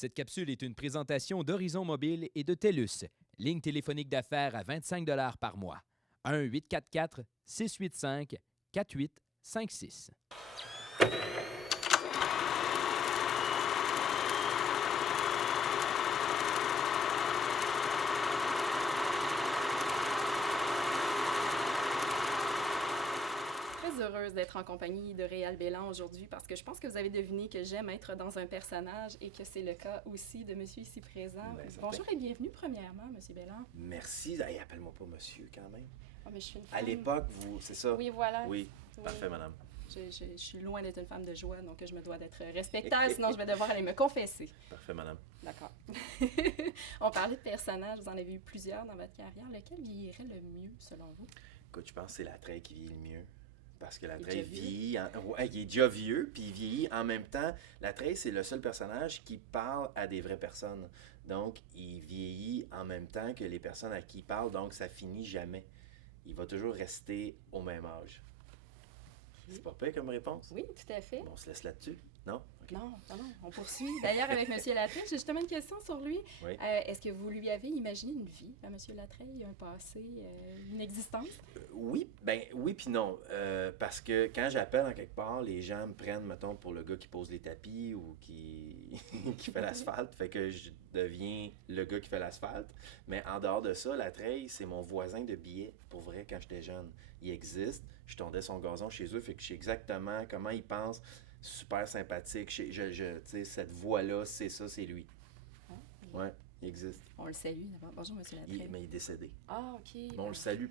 Cette capsule est une présentation d'Horizon Mobile et de TELUS, ligne téléphonique d'affaires à 25 $ par mois. 1-844-685-4856. Heureuse d'être en compagnie de Réal Bélan aujourd'hui parce que je pense que vous avez deviné que j'aime être dans un personnage et que c'est le cas aussi de monsieur ici présent. Ben, bonjour et bienvenue premièrement, monsieur Bélan. Merci. Hey, appelle-moi pas monsieur quand même. Oh, mais je suis une femme. À l'époque, c'est ça? Oui, voilà. Oui, parfait, madame. Je suis loin d'être une femme de joie, donc je me dois d'être respectable, sinon je vais devoir aller me confesser. Parfait, madame. D'accord. On parlait de personnages, vous en avez eu plusieurs dans votre carrière. Lequel vieillirait le mieux, selon vous? Écoute, je pense que c'est Latreille qui vieillit le mieux. Parce que Latreille déjà vieillit. Ouais, il est déjà vieux, puis il vieillit en même temps. Latreille, c'est le seul personnage qui parle à des vraies personnes. Donc, il vieillit en même temps que les personnes à qui il parle, donc ça finit jamais. Il va toujours rester au même âge. C'est pas pire comme réponse? Oui, tout à fait. Bon, on se laisse là-dessus? Non? Okay. Non, on poursuit. D'ailleurs, avec M. Latreille, j'ai justement une question sur lui. Oui. Est-ce que vous lui avez imaginé une vie à M. Latreille, un passé, une existence? Oui, puis non. Parce que quand j'appelle en quelque part, les gens me prennent, mettons, pour le gars qui pose les tapis ou qui fait l'asphalte. Fait que je deviens le gars qui fait l'asphalte. Mais en dehors de ça, Latreille, c'est mon voisin de billets, pour vrai, quand j'étais jeune. Il existe. Je tondais son gazon chez eux, fait que je sais exactement comment il pense. Super sympathique. Tu sais, cette voix-là, c'est ça, c'est lui. Ah, ouais, il existe. On le salue d'abord. Bonjour, M. Latreille. Mais il est décédé. Ah, OK. Bon, on le salue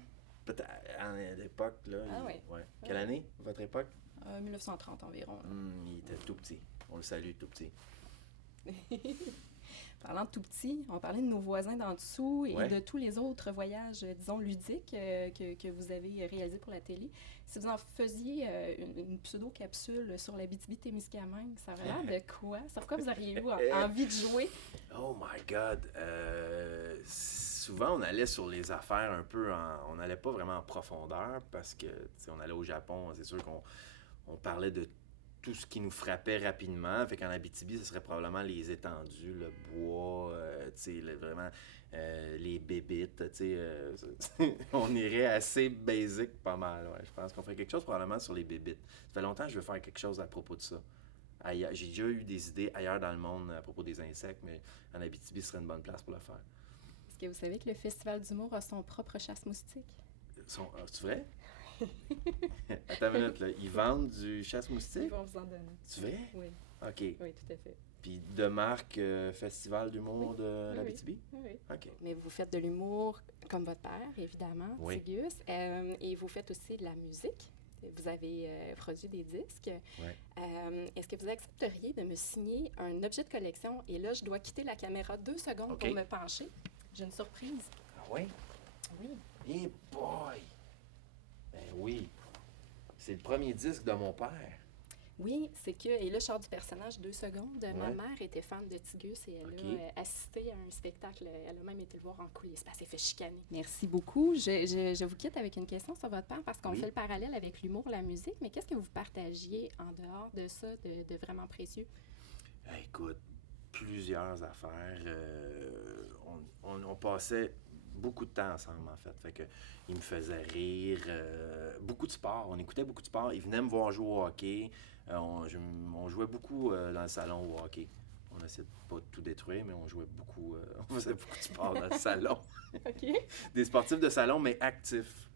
peut-être à l'époque, là. Ah, oui. Ouais. Quelle année, votre époque? 1930 environ. Il était tout petit. On le salue, tout petit. Parlant de tout petit, on parlait de nos voisins d'en dessous et de tous les autres voyages, disons, ludiques que vous avez réalisés pour la télé. Si vous en faisiez une pseudo-capsule sur l'Abitibi-Témiscamingue, ça aurait l'air de quoi? Sur quoi vous auriez eu envie de jouer? Oh my God! Souvent, on allait sur les affaires un peu on n'allait pas vraiment en profondeur parce que, tu sais, on allait au Japon, c'est sûr qu'on parlait de tout ce qui nous frappait rapidement. Fait qu'en Abitibi, ce serait probablement les étendues, le bois, tu sais, vraiment les bébites, tu sais. On irait assez basic pas mal, ouais. Je pense qu'on ferait quelque chose probablement sur les bébites. Ça fait longtemps que je veux faire quelque chose à propos de ça. J'ai déjà eu des idées ailleurs dans le monde à propos des insectes, mais en Abitibi, ce serait une bonne place pour le faire. Est-ce que vous savez que le Festival d'humour a son propre chasse-moustique? C'est vrai? Attends une minute, là. Ils vendent du chasse-moustique? Ils vont vous en donner. C'est vrai? Oui. OK. Oui, tout à fait. Puis de marque Festival d'humour de l'Abitibi? Oui. OK. Mais vous faites de l'humour comme votre père, évidemment, Tigus. Et vous faites aussi de la musique. Vous avez produit des disques. Oui. Est-ce que vous accepteriez de me signer un objet de collection? Et là, je dois quitter la caméra 2 secondes pour me pencher. J'ai une surprise. Ah oui? Oui. Hey boy! Ben oui. C'est le premier disque de mon père. Oui, c'est que, et là, je sors du personnage 2 secondes. Ouais. Ma mère était fan de Tigus et elle a assisté à un spectacle. Elle a même été le voir en coulisses. Elle s'est fait chicaner. Merci beaucoup. Je vous quitte avec une question sur votre père parce qu'on fait le parallèle avec l'humour, la musique. Mais qu'est-ce que vous partagiez en dehors de ça, de vraiment précieux? Écoute, plusieurs affaires. On passait beaucoup de temps ensemble, en fait. Fait que il me faisait rire. Beaucoup de sport. On écoutait beaucoup de sport. Il venait me voir jouer au hockey. On jouait beaucoup dans le salon au hockey. On essayait de pas tout détruire, mais on jouait beaucoup. On faisait beaucoup de sport dans le salon. OK. Des sportifs de salon, mais actifs.